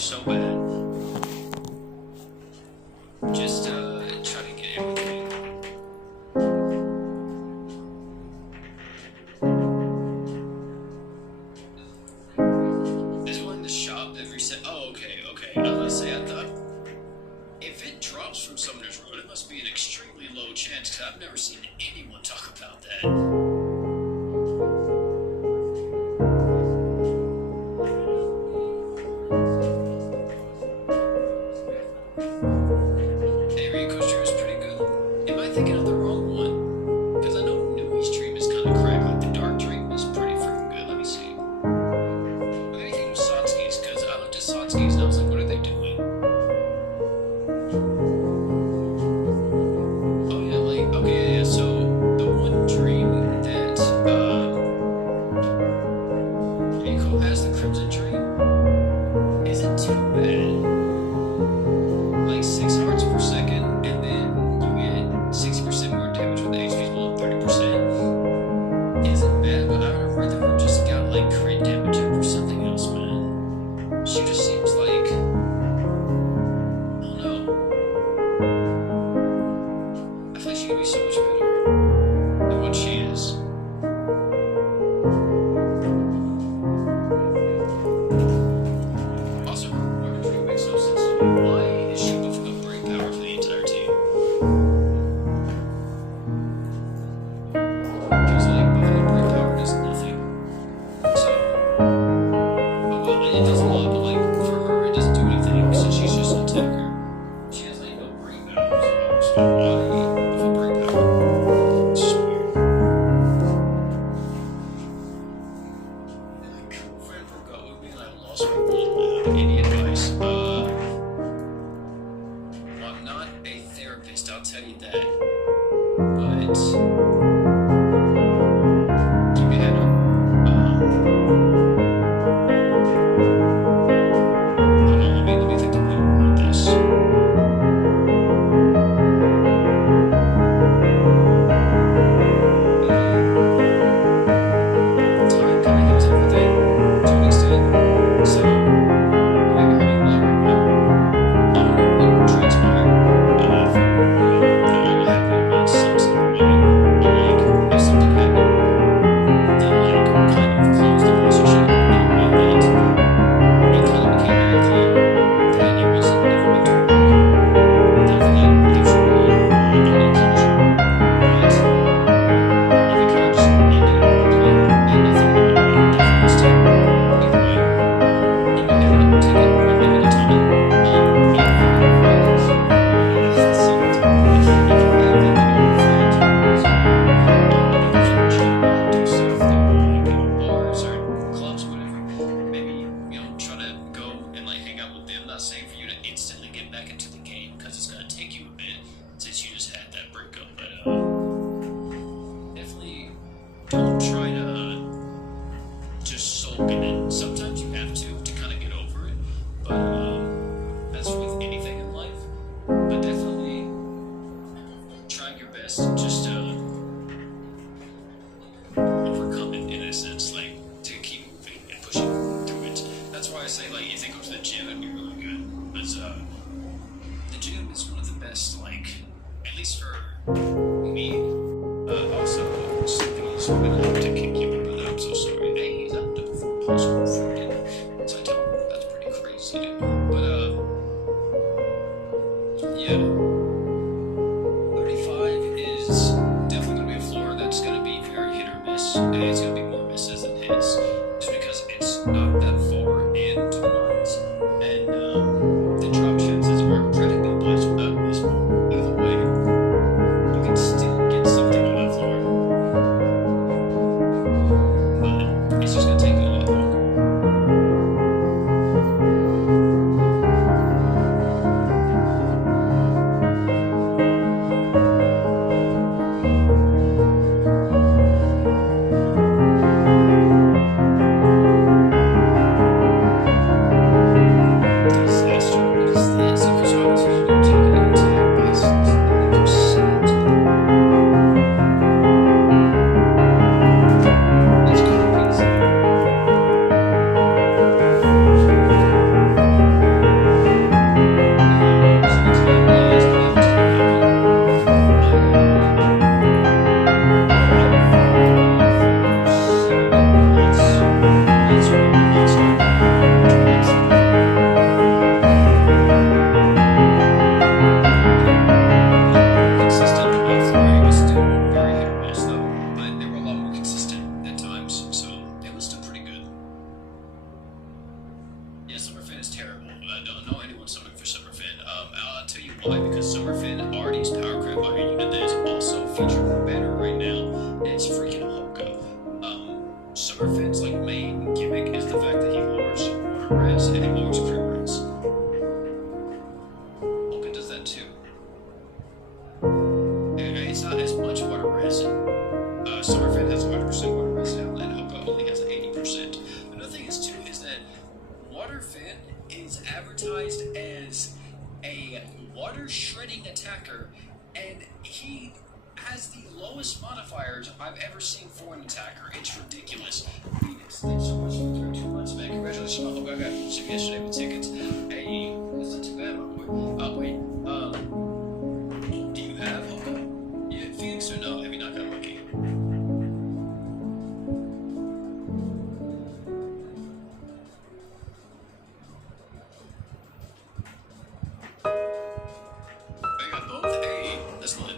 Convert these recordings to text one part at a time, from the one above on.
so bad. Just try to get everything. There's one in the shop every set. Oh, okay. I was gonna say, I thought if it drops from Summoner's Road, it must be an extremely low chance, because I've never seen anyone talk about that. Thinking of the wrong one, because I know Newey's dream is kind of crack, like the dark dream is pretty freaking good. Let me see. What do you think of Satsuki's? Because I looked at Satsuki's and I was like, what are they doing? Oh yeah, like, okay, yeah, so the one dream that Rico has, the Crimson Dream, isn't too bad. Like 6 hearts per second, and then 60% more damage when the HP is below 30%. Isn't bad, but I heard that we just got like crit damage up or something else, man. She just seems like, I don't know. I feel like she could be so much better than what she is. Also, her dream makes no sense to me. Why is she buffing up break power for the entire team? It does a lot, but like for her, it doesn't do anything since she's just an attacker. She has like no brain power, so why with a brain power? It's just weird. Cool friend broke up with me and I lost my wallet. Any advice? I'm not a therapist, I'll tell you that. But keep your head up. Don't try to just sulk in it. Sometimes you have to kind of get over it, but that's with anything in life. But definitely trying your best just to overcome it in a sense, like to keep moving and pushing through it. That's why I say, like, if you go to the gym, it'd be really good. Because the gym is one of the best, like, at least for me. Also, something's gonna have to kick you, brother. I'm so sorry. Hey, he's out to perform possible freaking. So I tell him that's pretty crazy, dude. But yeah, 35 is definitely gonna be a floor that's gonna be very hit or miss, and it's gonna be more misses than hits, just because it's not that far into the lines, and the drop chances are incredibly abysmal. Either way, you can still get something on that floor. It's just gonna take a lot longer. don't know anyone summing for Summerfin. I'll tell you why, because Summerfin RD's power crab by a unit that is also featured in the banner right now. It's freaking Hoka. Summerfin's like main gimmick is the fact that he lowers water res and he lowers crit res. Hoka does that too. And it's not as much water res. Summerfin has 100% water res now, and Hoka only has 80%. Another thing is too is that Waterfin is advertised as a water shredding attacker, and he has the lowest modifiers I've ever seen for an attacker. It's ridiculous. Thanks so much for 2 months, man. Congratulations on Hoka. I got you yesterday with tickets. Hey, that's not too bad, my boy. Oh, wait. Do you have Hoka? Yeah, Phoenix or no? Have you not got lucky? I got both. Hey, that's lit.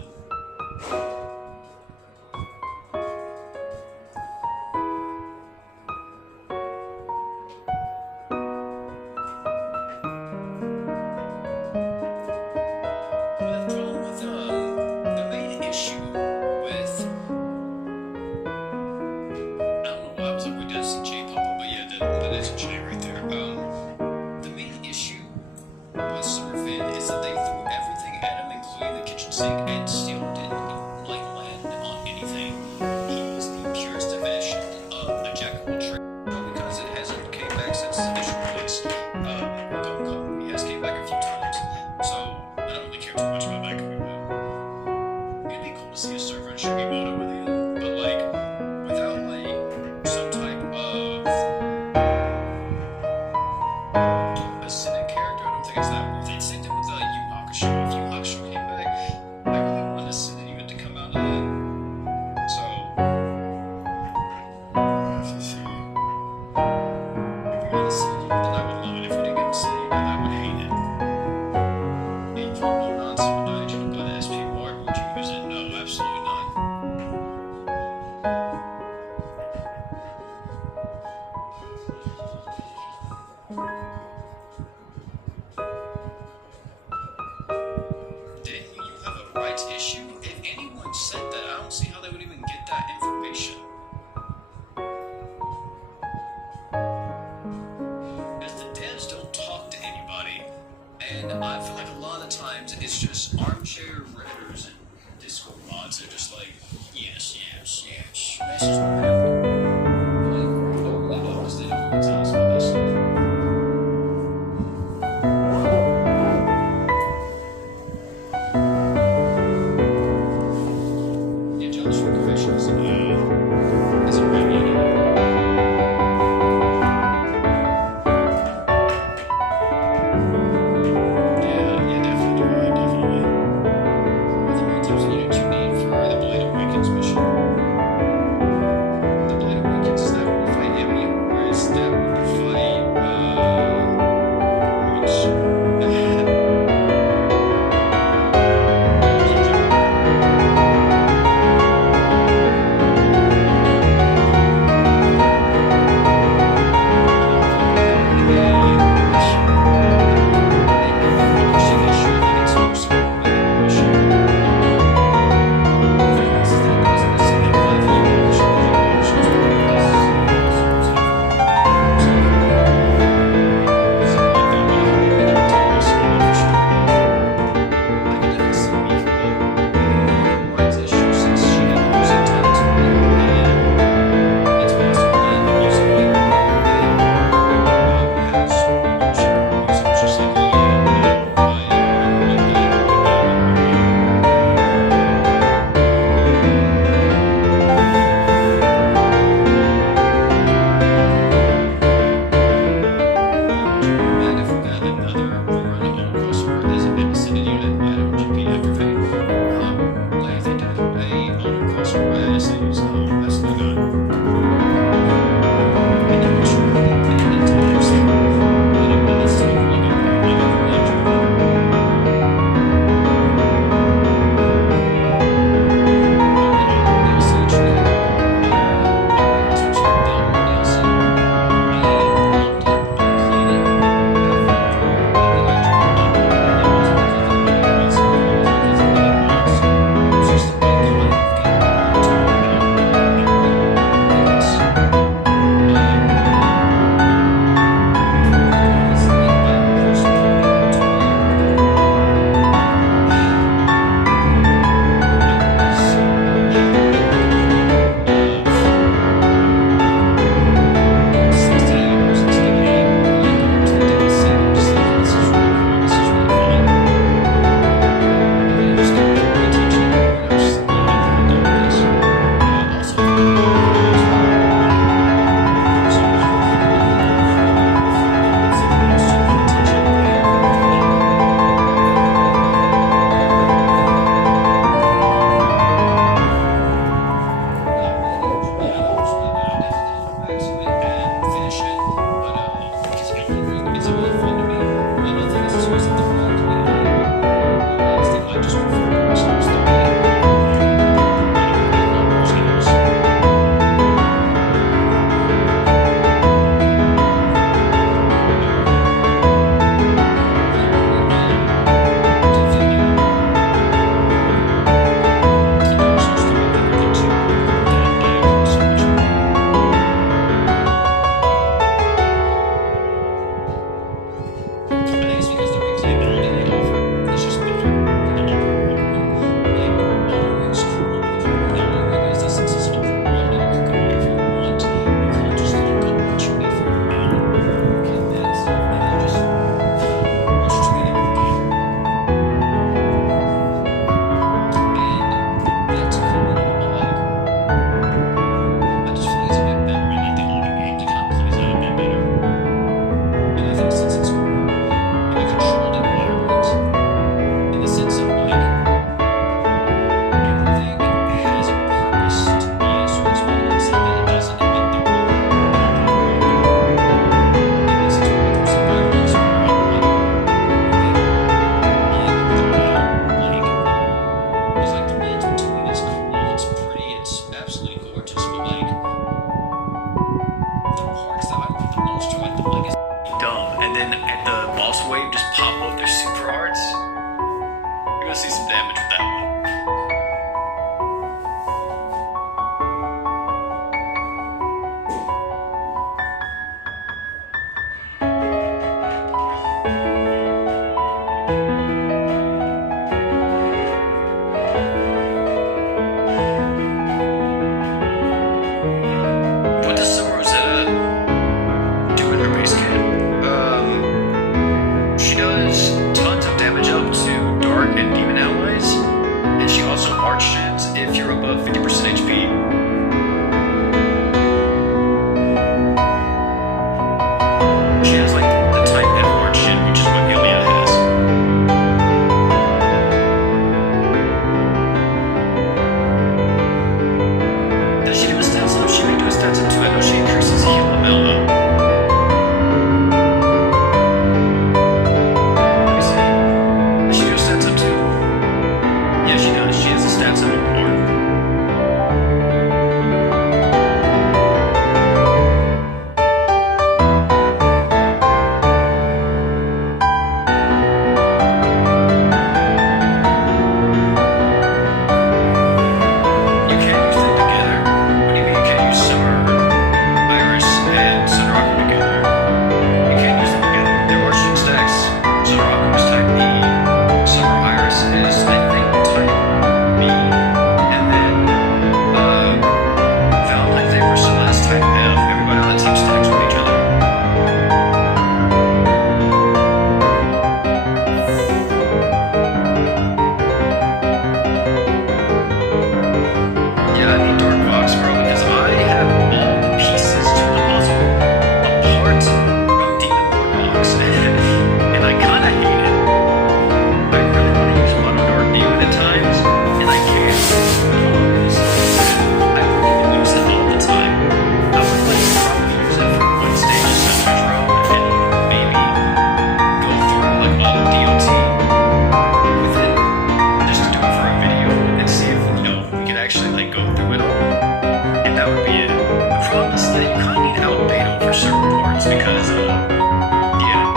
that you kind of need albedo for certain parts because, yeah,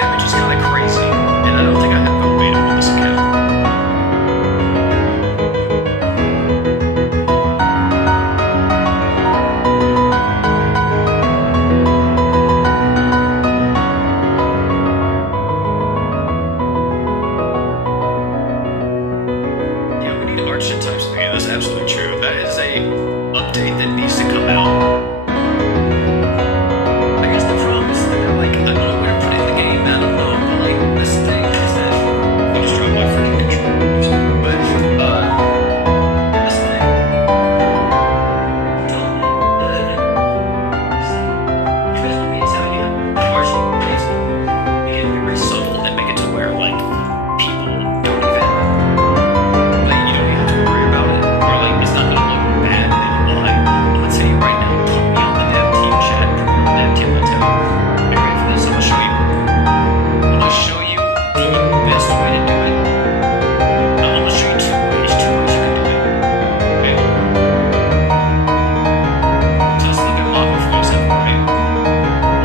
damage is kind of crazy, and I don't think I have albedo on this account. Yeah, we need arch shit types. Yeah, that's absolutely true. That is a update that needs to come out. I guess the problem is that they're like, I don't know where to put it in the game. I don't know, but like this thing is that I just dropped my freaking controllers. But this thing, you let me tell you, arch is make it very subtle and make it to where like people don't even. Like, you don't even have to worry about it, or like it's not gonna look bad in line. I'm gonna tell you right now, put me on the dev team chat, put me on the dev team, I'm gonna tell you. Are you ready for this? I'm gonna show you. I'm gonna show you the best way to do it. I'm gonna show you two ways you can do it. Okay? Just look at model for example, right?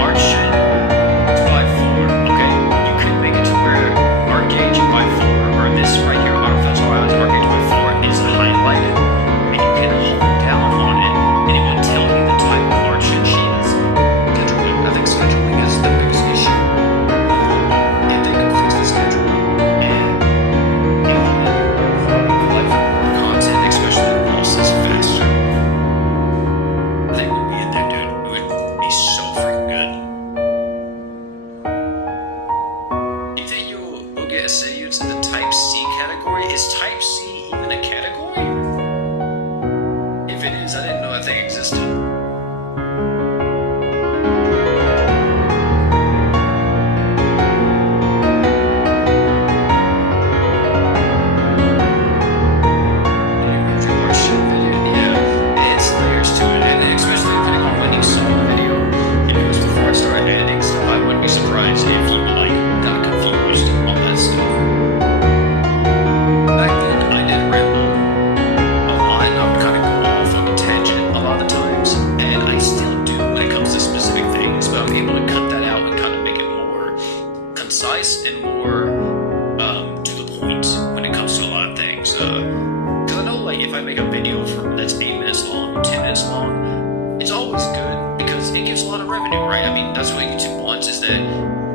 Arch shin is by 4, okay? You could make it to where arc gauge by 4, or this right here, arc gauge by 4 is highlighted, and you can hold down on it, and it will tell you the type of arch shin she is. Scheduling. I think scheduling is the biggest issue. If they could fix the scheduling and like more content, especially the process faster, they would be in there, dude. It would be so freaking good. Do you think you'll get SAUs in the Type C category? Is Type C even a category? If it is, I didn't know that thing existed. Yeah, it's layers to it, and especially depending on when you saw the video. If it was before I started editing stuff, I wouldn't be surprised if you like got confused on that stuff. Back then, I did ramble a lot, and I would kind of go off on a tangent a lot of the times, and I still do when it comes to specific things, but I'm able to cut that out and kind of make it more concise and more to the point when it comes to a lot of things. Because I know, like, if I make a video that's 8 minutes long, 10 minutes long, it's always good because it gives a lot of revenue, right? I mean, that's what YouTube wants, is that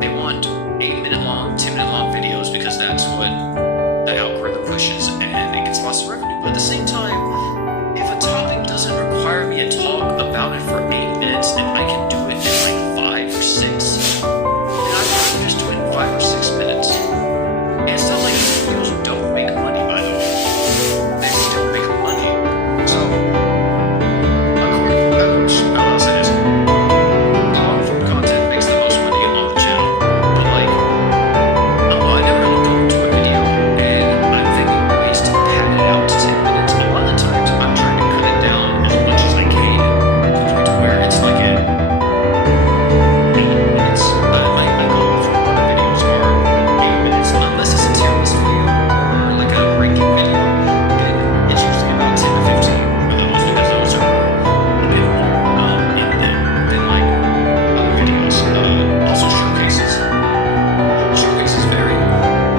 they want 8-minute long, 10-minute long videos because that's what the algorithm pushes and it gets lots of revenue. But at the same time, if a topic doesn't require me to talk about it for 8 minutes and I can do it in like 5 or 6, then I'd rather just do it in 5 or 6 minutes. And it's not like these videos don't make money, by the way. They still make money. So, of course, I'll say this. Long form content makes the most money on the channel. But like, I don't know, I never look into a video and I'm thinking of ways to pad it out to 10 minutes. A lot of times I'm trying to cut it down as much as I can to the point to where it's like at 8 minutes. My goal for a lot of videos are 8 minutes, unless it's a tier list video or like a ranking video. Then it's usually about 10 to 15 for those because those are a bit more in depth than like other videos. Also showcases. Showcases vary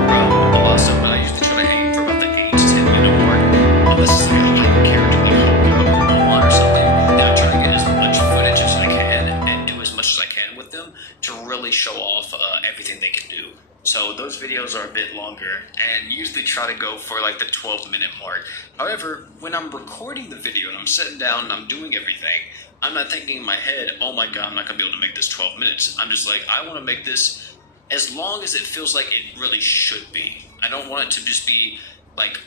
from a lot of stuff, but I usually try to aim for about the 8 to 10 minute mark. Unless it's like a hyper character like Hulk or one or something, then I try to get as much footage as I can and do as much as I can with them to really show off everything they can do. So those videos are a bit longer and usually try to go for like the 12-minute mark. However, when I'm recording the video and I'm sitting down and I'm doing everything, I'm not thinking in my head, oh my god, I'm not going to be able to make this 12 minutes. I'm just like, I want to make this as long as it feels like it really should be. I don't want it to just be like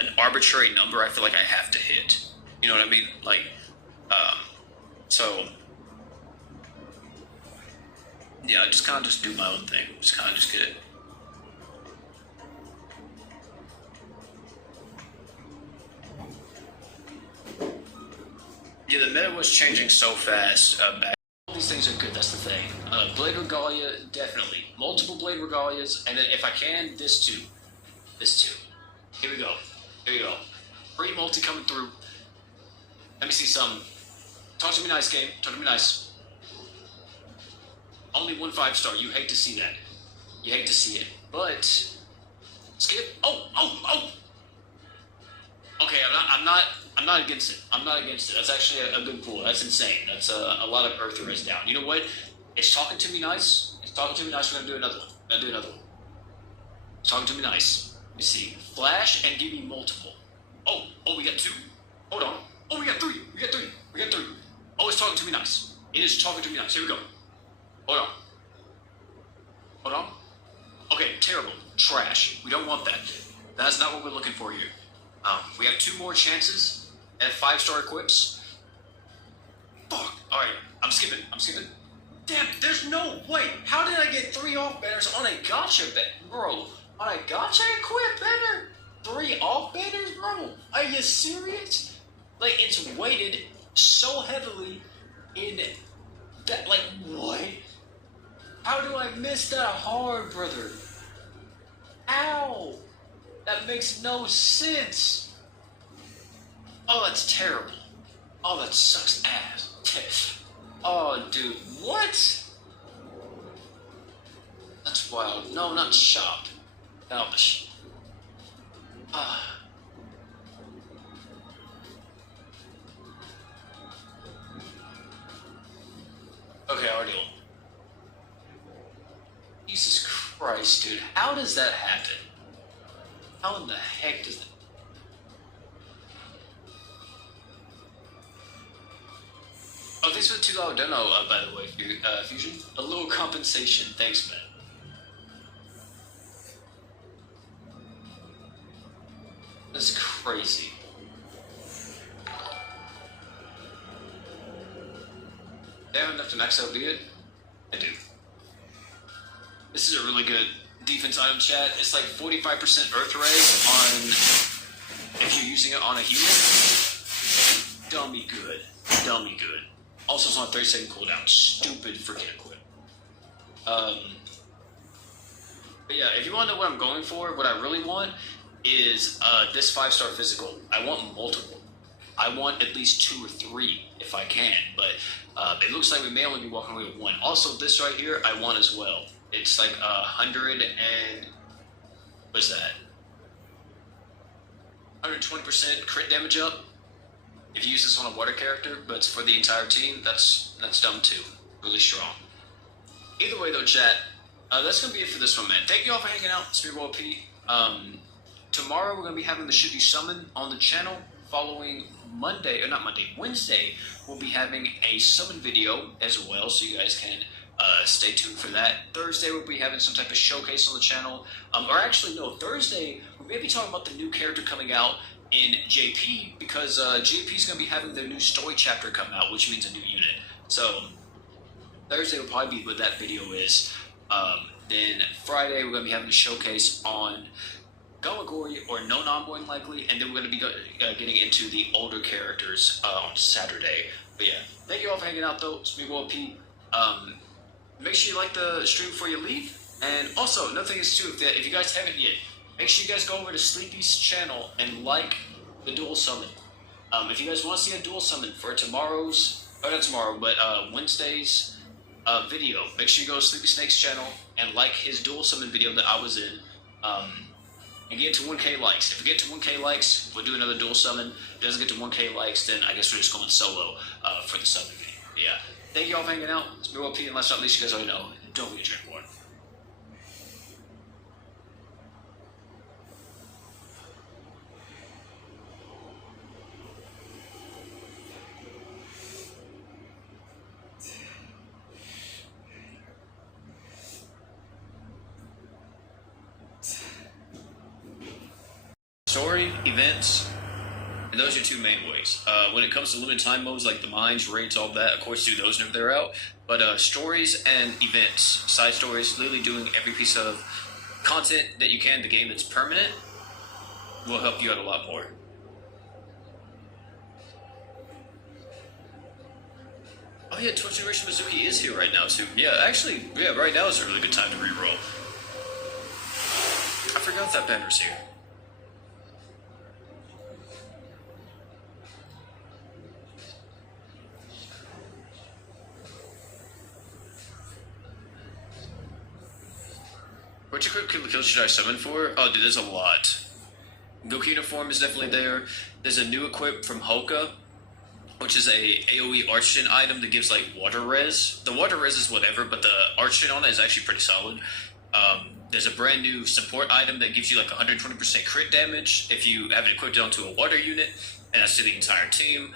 an arbitrary number I feel like I have to hit. You know what I mean? Like, so, yeah, I just kind of just do my own thing. Just kind of just get it. Yeah, the meta was changing so fast back. All these things are good, that's the thing. Blade Regalia, definitely. Multiple Blade Regalias, and then if I can, this too. This too. Here we go. Here we go. Free multi coming through. Let me see some. Talk to me nice, game. Talk to me nice. Only 1 5-star. You hate to see that. You hate to see it. But skip. Oh. Okay, I'm not against it. I'm not against it. That's actually a good pull. That's insane. That's a lot of earth raise down. You know what? It's talking to me nice. It's talking to me nice. We're gonna do another one. It's talking to me nice. Let me see. Flash and give me multiple. Oh, we got 2. Hold on. Oh, we got 3. Oh, it's talking to me nice. It is talking to me nice. Here we go. Hold on. Okay, terrible. Trash. We don't want that. That's not what we're looking for here. We have 2 more chances at 5-star equips. Fuck. Alright, I'm skipping. Damn, there's no way. How did I get 3 off banners on a gacha bet? Bro, on a gacha equip banner? 3 off banners, bro? Are you serious? Like, it's weighted so heavily in that, like, what? How do I miss that hard, brother? Ow! That makes no sense. Oh, that's terrible. Oh, that sucks ass. Oh, dude, what? That's wild. No, not shop. Elvish. Okay, already. Jesus Christ, dude. How does that happen? How in the heck does that... Oh, thanks for the $2 demo, by the way, Fusion. A little compensation. Thanks, man. That's crazy. They have enough to max out, do you? I do. This is a really good defense item, chat. It's like 45% Earth Ray on... if you're using it on a human. Dummy good. Also, it's on 30-second cooldown. Stupid freaking equip. But yeah, if you want to know what I'm going for, what I really want is this 5-star physical. I want multiple. I want at least 2 or 3 if I can, but it looks like we may only be walking away with 1. Also, this right here, I want as well. It's like 100 and... what's that? 120% crit damage up. If you use this on a water character, but it's for the entire team, that's dumb too. Really strong. Either way though, chat, that's going to be it for this one, man. Thank you all for hanging out. It's me, Royal P. Tomorrow we're going to be having the Should You Summon on the channel. Following Wednesday, we'll be having a summon video as well, so you guys can stay tuned for that. Thursday we'll be having some type of showcase on the channel. Or actually, no, Thursday we may be talking about the new character coming out in JP, because JP is going to be having their new story chapter come out, which means a new unit. So Thursday will probably be what that video is. Then Friday we're going to be having a showcase on Gamagori or Non more than likely, and then we're going to be getting into the older characters on Saturday. But yeah, thank you all for hanging out though. It's me, Royal P. Make sure you like the stream before you leave. And also, another thing is too, if you guys haven't yet, make sure you guys go over to Sleepy's channel and like the dual summon. If you guys want to see a dual summon for tomorrow's, or not tomorrow, but Wednesday's video, make sure you go to Sleepy Snake's channel and like his dual summon video that I was in. And get to 1K likes. If we get to 1K likes, we'll do another dual summon. If it doesn't get to 1K likes, then I guess we're just going solo for the summon video. But yeah. Thank you all for hanging out. It's me, Royal P, and last but not least, you guys already know, don't forget to drink water. Story, events, and those are 2 main ways. When it comes to limited time modes like the mines, raids, all that, of course do those whenever they're out. But stories and events, side stories, literally doing every piece of content that you can in the game that's permanent will help you out a lot more. Oh yeah, 12th Generation Mizuki is here right now too. Yeah, actually, yeah, right now is a really good time to reroll. I forgot that banner's here. Which equip kills should I summon for? Oh, dude, there's a lot. Goku uniform is definitely there. There's a new equip from Hoka, which is a AoE Archon item that gives like water res. The water res is whatever, but the Archon on it is actually pretty solid. There's a brand new support item that gives you like 120% crit damage if you have it equipped onto a water unit, and that's to the entire team.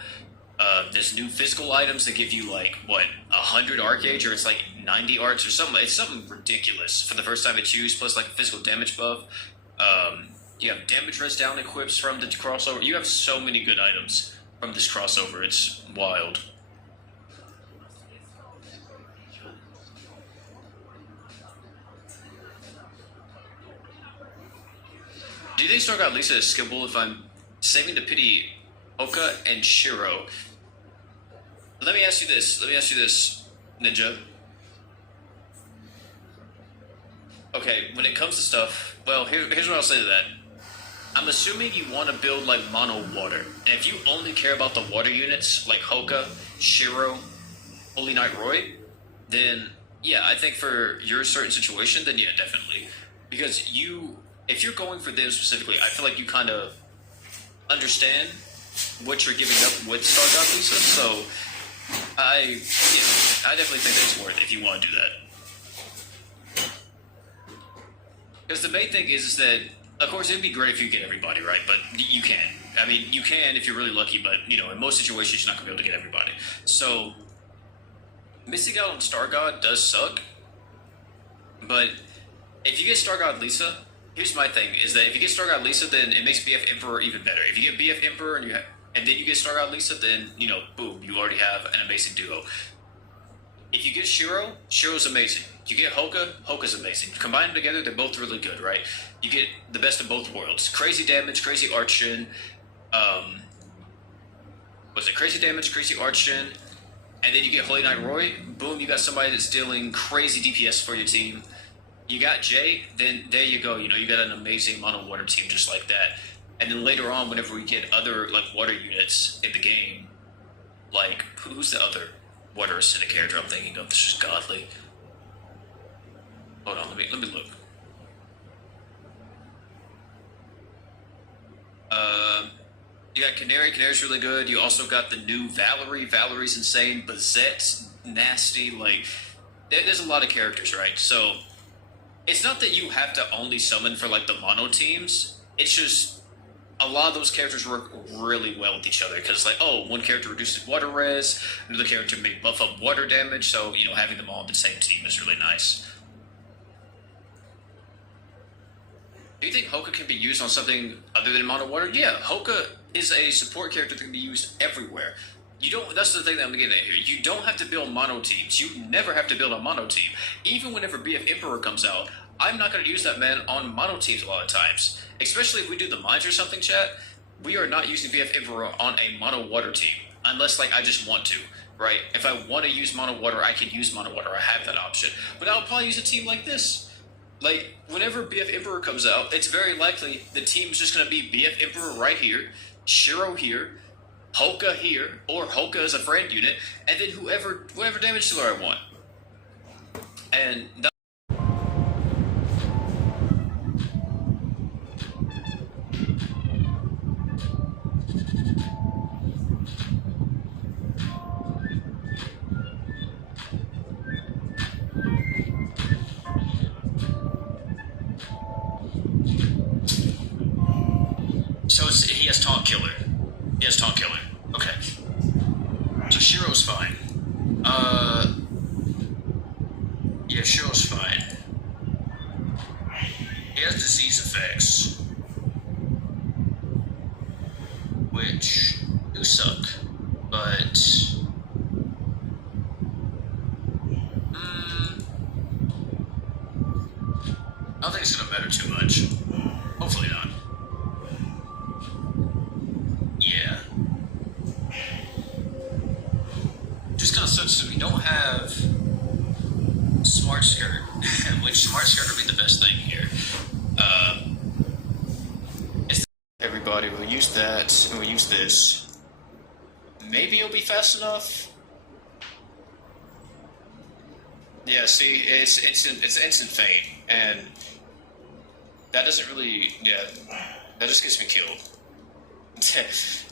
There's new physical items that give you like what 100 arc gauge, or it's like 90 arcs or something. It's something ridiculous for the first time it's used, plus like a physical damage buff. You have damage res down equips from the crossover. You have so many good items from this crossover. It's wild. Do you think Star God Lisa is skippable if I'm saving to pity Oka and Shiro? Let me ask you this. Ninja. Okay, when it comes to stuff, well, here's what I'll say to that. I'm assuming you want to build like mono water, and if you only care about the water units like Hoka, Shiro, Holy Knight Roy, then yeah, I think for your certain situation, then yeah, definitely. Because if you're going for them specifically, I feel like you kind of understand what you're giving up with Star God Lisa, so I definitely think that it's worth it if you want to do that. Because the main thing is that, of course, it'd be great if you get everybody, right? But you can. I mean, you can if you're really lucky, but, in most situations, you're not going to be able to get everybody. So, missing out on Star God does suck. But if you get Star God Lisa, here's my thing, is that if you get Star God Lisa, then it makes BF Emperor even better. If you get BF Emperor and then you get Star God Lisa, then, boom, you already have an amazing duo. If you get Shiro, Shiro's amazing. You get Hoka, Hoka's amazing. Combine them together, they're both really good, right? You get the best of both worlds. Crazy damage, crazy Archon. Crazy damage, crazy Archon. And then you get Holy Knight Roy. Boom, you got somebody that's dealing crazy DPS for your team. You got Jay, then there you go. You got an amazing mono water team just like that. And then later on, whenever we get other like water units in the game, like who's the other water acidic character I'm thinking of? This is godly. Hold on, let me look. You got Canary. Canary's really good. You also got the new Valerie. Valerie's insane. Bazette's nasty. Like, there's a lot of characters, right? So, it's not that you have to only summon for, like, the mono teams. It's just a lot of those characters work really well with each other. Because, like, one character reduces water res, another character may buff up water damage. So, having them all on the same team is really nice. Do you think Hoka can be used on something other than mono water? Yeah, Hoka is a support character that can be used everywhere. That's the thing that I'm getting at here. You don't have to build mono teams. You never have to build a mono team. Even whenever BF Emperor comes out, I'm not going to use that man on mono teams a lot of times. Especially if we do the mines or something, chat. We are not using BF Emperor on a mono water team. Unless, like, I just want to, right? If I want to use mono water, I can use mono water. I have that option. But I'll probably use a team like this. Like, whenever BF Emperor comes out, it's very likely the team's just going to be BF Emperor right here, Shiro here, Hoka here, or Hoka as a friend unit, and then whatever damage dealer I want. And he has Taunt Killer. He has Taunt Killer. Okay. So Shiro's fine. Yeah, Shiro's fine. He has disease effects, which do suck, but I don't think it's gonna matter too much. Hopefully not. Yeah. Just kind of sucks that we don't have Smart Skirt, which Smart Skirt would be the best thing here. Everybody, we'll use that, and we'll use this. Maybe it'll be fast enough. Yeah, see, it's instant fade, and That doesn't really, yeah, that just gets me killed.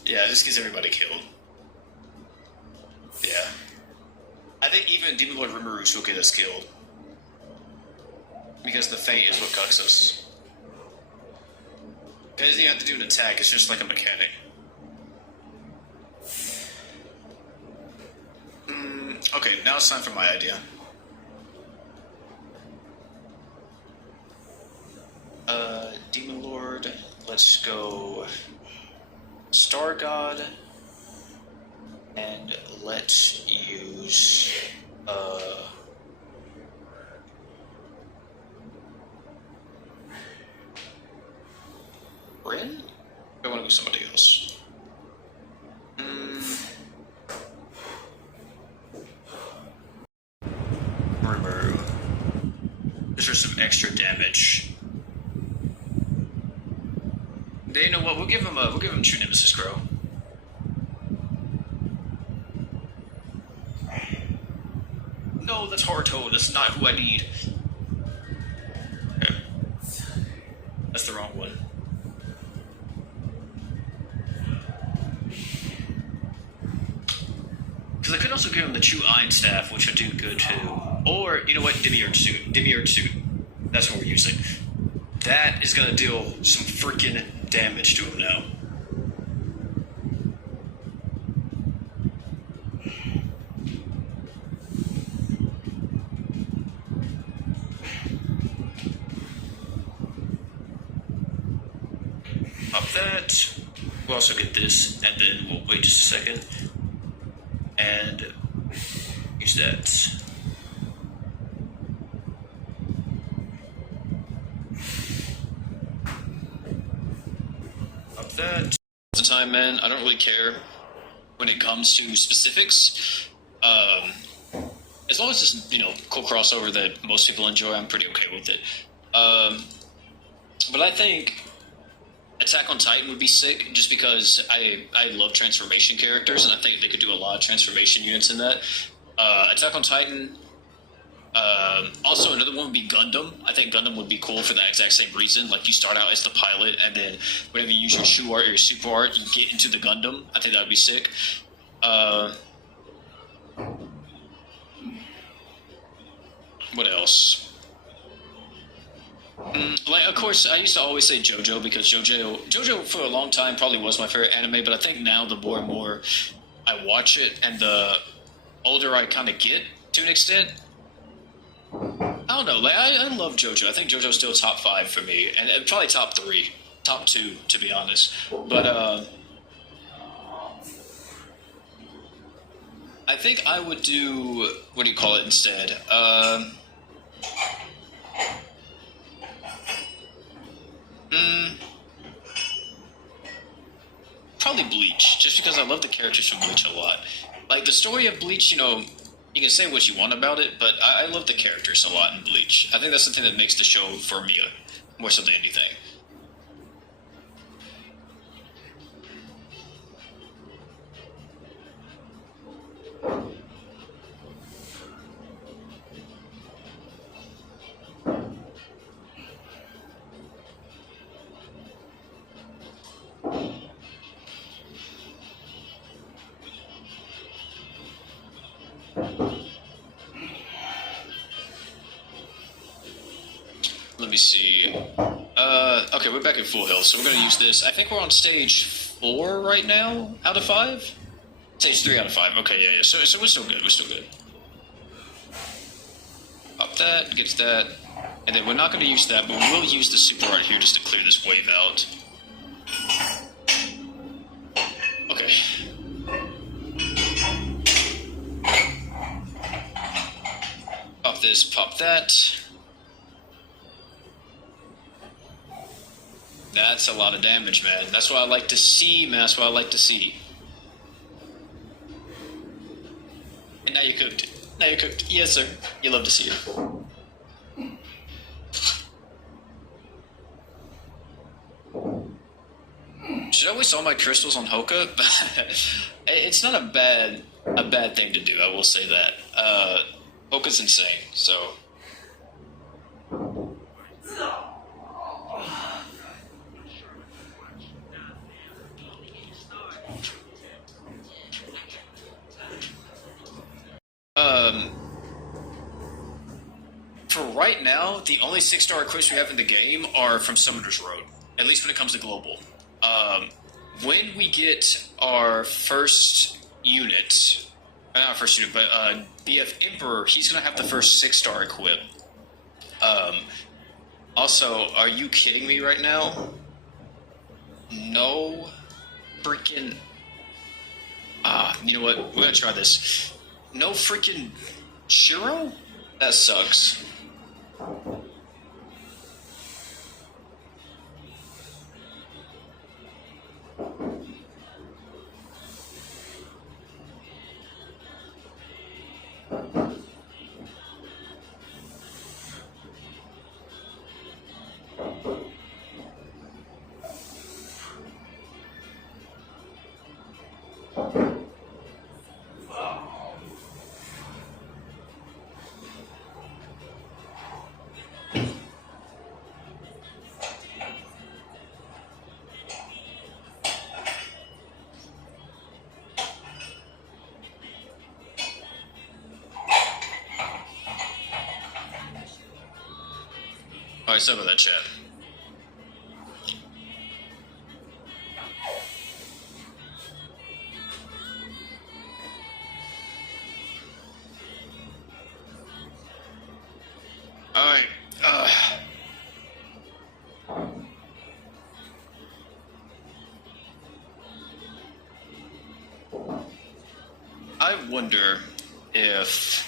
Yeah, it just gets everybody killed. Yeah. I think even Demon Lord Rimuru will get us killed. Because the feint is what cucks us. Because you have to do an attack, it's just like a mechanic. Okay, now it's time for my idea. Demon Lord, let's go Star God, and let's use, Bryn? I want to go somebody else. Rimuru. Just for some extra damage. You know what? We'll give him True Nemesis Grow. No, that's Haruto. That's not who I need. Okay. That's the wrong one. Because I could also give him the True Iron Staff, which would do good too. Or, you know what? Demiurge Suit. Demiurge Suit. That's what we're using. That is going to deal some freaking damage to him now. Pop that. We'll also get this, and then we'll wait just a second. And use that. That the time, man. I don't really care when it comes to specifics. As long as it's, you know, cool crossover that most people enjoy, I'm pretty okay with it. But I think Attack on Titan would be sick, just because I love transformation characters, and I think they could do a lot of transformation units in that. Attack on Titan. Also, another one would be Gundam. I think Gundam would be cool for that exact same reason. Like, you start out as the pilot, and then whenever you use your true art or your super art, you get into the Gundam. I think that would be sick. What else? Like, of course, I used to always say JoJo, because JoJo for a long time probably was my favorite anime, but I think now the more and more I watch it, and the older I kind of get, to an extent, I don't know. Like, I love JoJo. I think JoJo's still top 5 for me, and probably top 3, top 2, to be honest. But I think I would do, what do you call it instead? Probably Bleach, just because I love the characters from Bleach a lot. Like, the story of Bleach, you know, you can say what you want about it, but I love the characters a lot in Bleach. I think that's the thing that makes the show, for me, more so than anything. Let me see. Okay, we're back at full health, so we're gonna use this. I think we're on stage 4 right now, out of 5? Stage 3 out of 5. Okay, yeah. So we're still good. We're still good. Pop that, gets that. And then we're not gonna use that, but we will use the super art here just to clear this wave out. Okay. Pop this, pop that. That's a lot of damage, man. That's what I like to see, man. That's what I like to see. And now you cooked it. Now you cooked it. Yes, sir. You love to see it. Should I waste all my crystals on Hoka? It's not a bad thing to do, I will say that. Hoka's insane, so... for right now, the only 6-star equips we have in the game are from Summoner's Road, at least when it comes to global. When we get our first unit, not first unit, but BF Emperor, he's going to have the first 6-star equip. Also, are you kidding me right now? No freaking... you know what? We're going to try this. No freaking Shiro? That sucks. Alright, sorry about that, chat. Alright, I wonder if...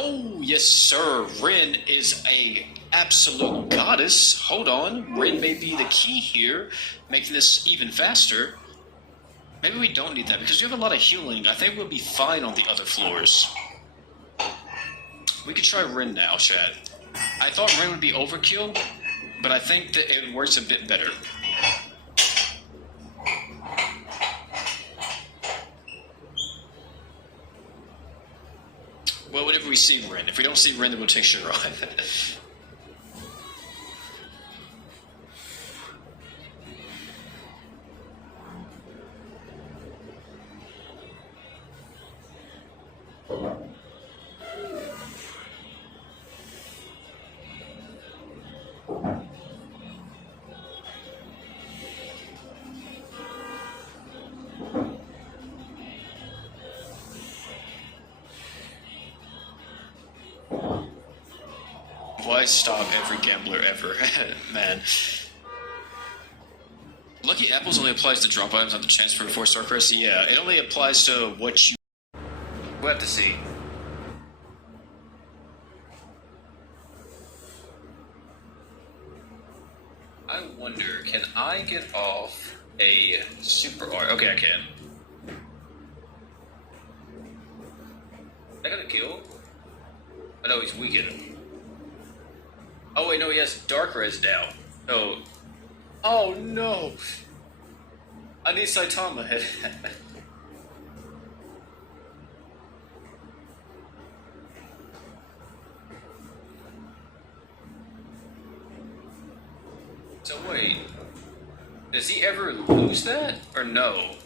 Oh, yes, sir. Rin is a absolute goddess. Hold on. Rin may be the key here, making this even faster. Maybe we don't need that, because we have a lot of healing. I think we'll be fine on the other floors. We could try Rin now, Chad. I thought Rin would be overkill, but I think that it works a bit better. Well, whenever we see Rin. If we don't see Rin, then we'll take Shiro. Why stop every gambler ever? Man. Lucky Apples only applies to drop items on the transfer before Star Crest? Yeah, it only applies to what you... We'll have to see. I wonder, can I get off a super art? Okay, I can. I got a kill? I know he's weakened. Oh wait, no, he has Dark Res down. Oh. Oh no! I need Saitama head. So wait. Does he ever lose that? Or no?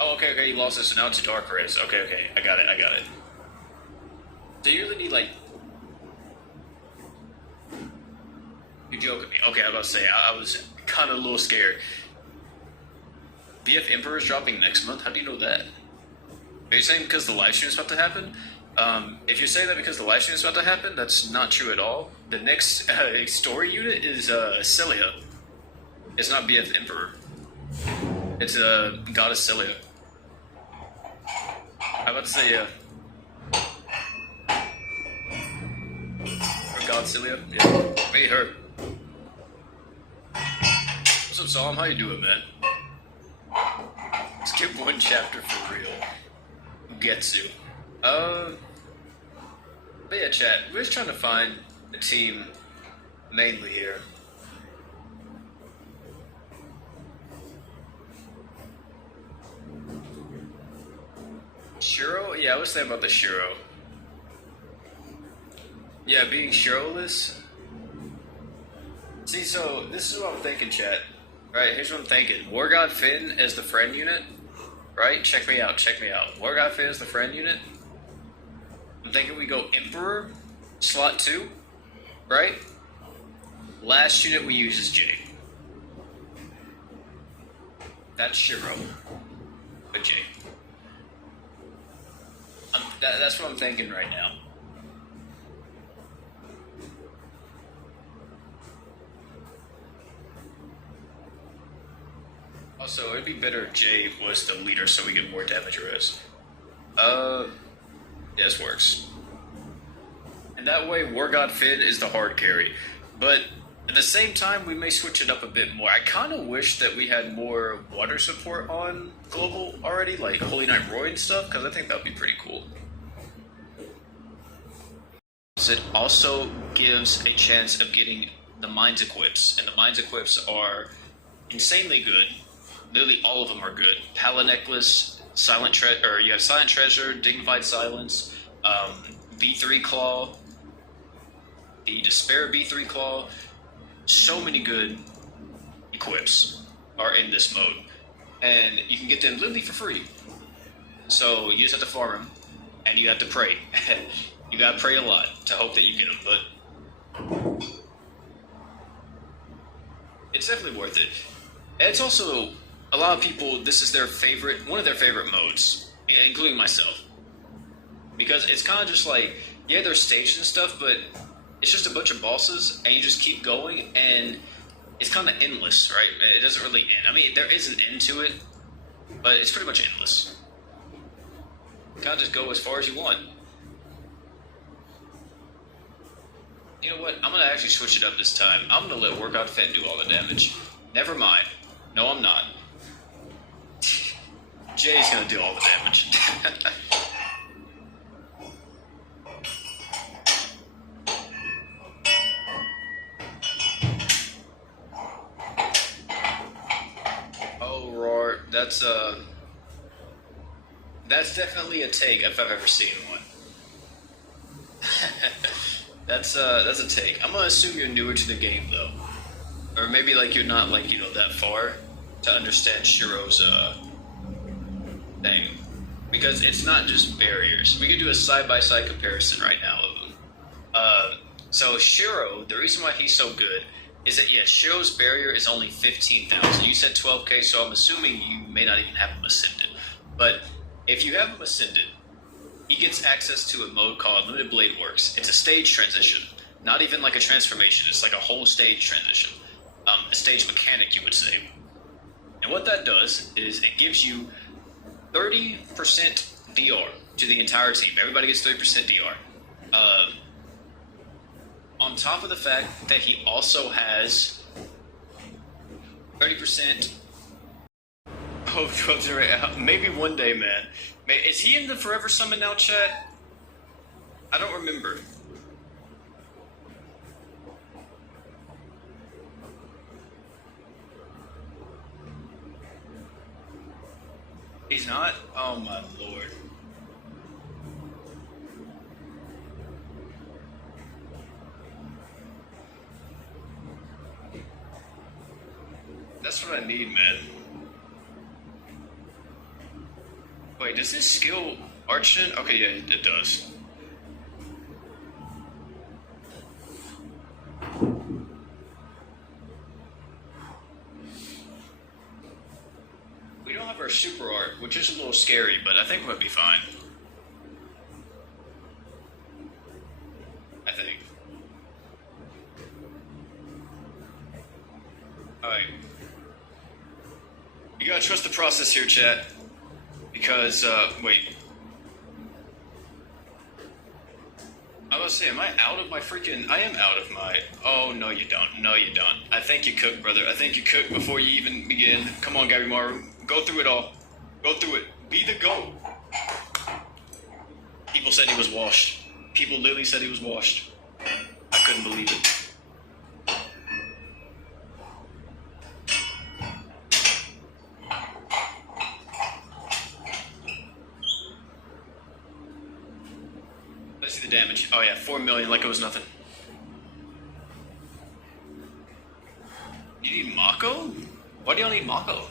Oh, okay, he lost it, so now it's Dark Res. Okay, I got it. So you really need, like... You're joking me. Okay, I was about to say, I was kind of a little scared. BF Emperor is dropping next month? How do you know that? Are you saying because the live stream is about to happen? If you're saying that because the live stream is about to happen, that's not true at all. The next story unit is Celia. It's not BF Emperor. It's Goddess Celia. I'm about to say, or God Celia? Yeah. Made her. What's up, Psalm? How you doing, man? Skip one chapter for real. Getsu. But yeah, chat. We're just trying to find a team mainly here. Shiro? Yeah, I was thinking about the Shiro. Yeah, being Shiro-less. See, so this is what I'm thinking, chat. Right, here's what I'm thinking. War God Finn as the friend unit, right? Check me out, check me out. Workout Fit is the friend unit. I'm thinking we go Emperor, slot 2, right? Last unit we use is J. That's Shiro. But J. That's what I'm thinking right now. Also, it'd be better if Jay was the leader so we get more damage res. This works. And that way, War God Finn is the hard carry. But at the same time, we may switch it up a bit more. I kind of wish that we had more water support on Global already, like Holy Knight Roy and stuff, because I think that would be pretty cool. It also gives a chance of getting the Mines Equips, and the Mines Equips are insanely good. Literally all of them are good. Pala Necklace, you have Silent Treasure, Dignified Silence, B3 Claw, the Despair B3 Claw. So many good equips are in this mode, and you can get them literally for free. So you just have to farm them, and you have to pray. You gotta pray a lot to hope that you get them, but it's definitely worth it. And it's also, a lot of people, this is their favorite, one of their favorite modes, including myself. Because it's kind of just like, yeah, there's stages and stuff, but it's just a bunch of bosses, and you just keep going, and it's kind of endless, right? It doesn't really end. I mean, there is an end to it, but it's pretty much endless. You kind of just go as far as you want. You know what? I'm going to actually switch it up this time. I'm going to let Workout Finn do all the damage. Never mind. No, I'm not. Jay's going to do all the damage. Oh, Roar. That's definitely a take if I've ever seen one. That's a take. I'm gonna assume you're newer to the game though, or maybe like you're not like that far to understand Shiro's thing, because it's not just barriers. We could do a side-by-side comparison right now of them. So Shiro, the reason why he's so good is that Shiro's barrier is only 15,000. You said 12k, so I'm assuming you may not even have him ascended. But if you have him ascended, he gets access to a mode called Limited Blade Works. It's a stage transition, not even like a transformation. It's like a whole stage transition, a stage mechanic, you would say. And what that does is it gives you 30% DR to the entire team. Everybody gets 30% DR. On top of the fact that he also has 30%. Oh, maybe one day, man. Is he in the Forever Summon now, chat? I don't remember. He's not? Oh my lord. That's what I need, man. Wait, does this skill Archin? Okay, yeah, it does. We don't have our super art, which is a little scary, but I think we'll be fine. I think. Alright. You gotta trust the process here, chat. Because, wait. I was saying, am I out of my freaking... I am out of my... Oh, no you don't. No you don't. I think you cook, brother. I think you cook before you even begin. Come on, Gabby Maru. Go through it all. Go through it. Be the GOAT. People said he was washed. People literally said he was washed. I couldn't believe it. Let's see the damage. Oh yeah, 4 million like it was nothing. You need Mako? Why do y'all need Mako?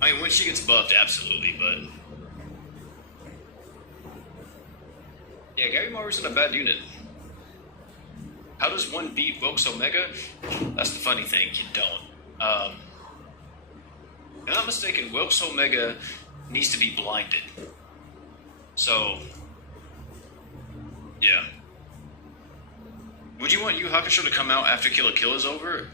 I mean, when she gets buffed, absolutely, but... Yeah, Gary Moore's in a bad unit. How does one beat Wilkes Omega? That's the funny thing, you don't. If I'm not mistaken, Wilkes Omega needs to be blinded. So, yeah. Would you want Yu Hakusho to come out after Kill la Kill is over?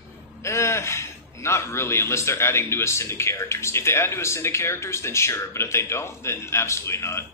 Not really, unless they're adding new Ascended characters. If they add new Ascended characters, then sure, but if they don't, then absolutely not.